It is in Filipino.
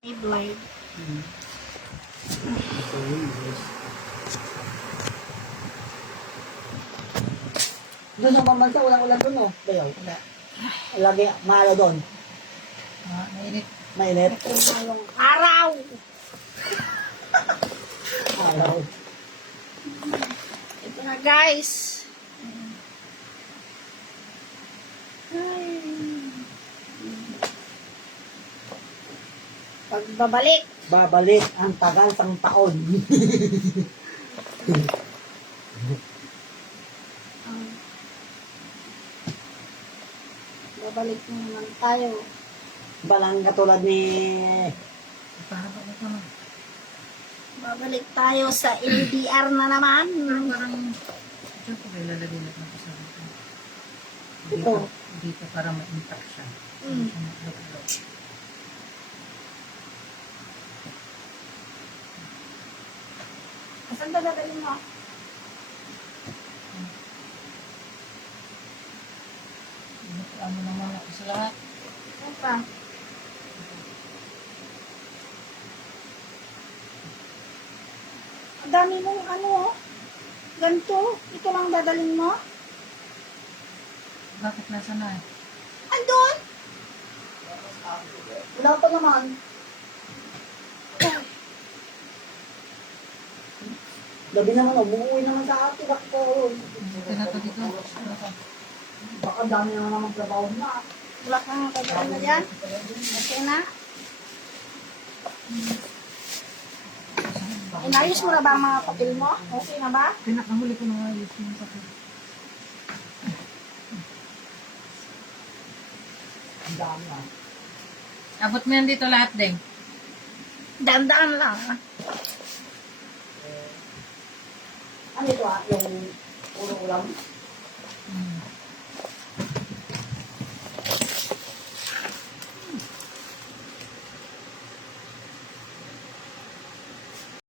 Edward. Doon sa pambansa, walang ulan doon, oh. Bayaw. Wala. Lagi, maalo doon. Mainit. Mainit. Yung araw. Araw. Ito na guys. Ay. Pagbabalik. Babalik ang tagal pang taon. Babalik na naman tayo. Balang katulad ni... Babalik tayo sa LDR na naman. Parang, ito ko ba ilalagay natin ito sa dito? Ito. Dito para ma-impact siya. Mm. Saan ba dadalhin mo? Ano naman ako sa lahat? Saan pa? Ang dami mong ano oh. Ganito. Ito lang dadalhin mo? Bakit nasa na? Andun? Wala pa naman. Gabi naman, umuwi naman sa atin ako. Dito na to dito. Baka dami naman naman trabaho na. Wala kang kagawa na dyan? Okay na? Inayos mo na ba ang mga papel mo? Okay na ba? Pinakahuli ko na nga yun sa akin. Ang dami na. Abot mo yan dito lahat, Deng. Dandaan lang. Ano ito yung puro ulam?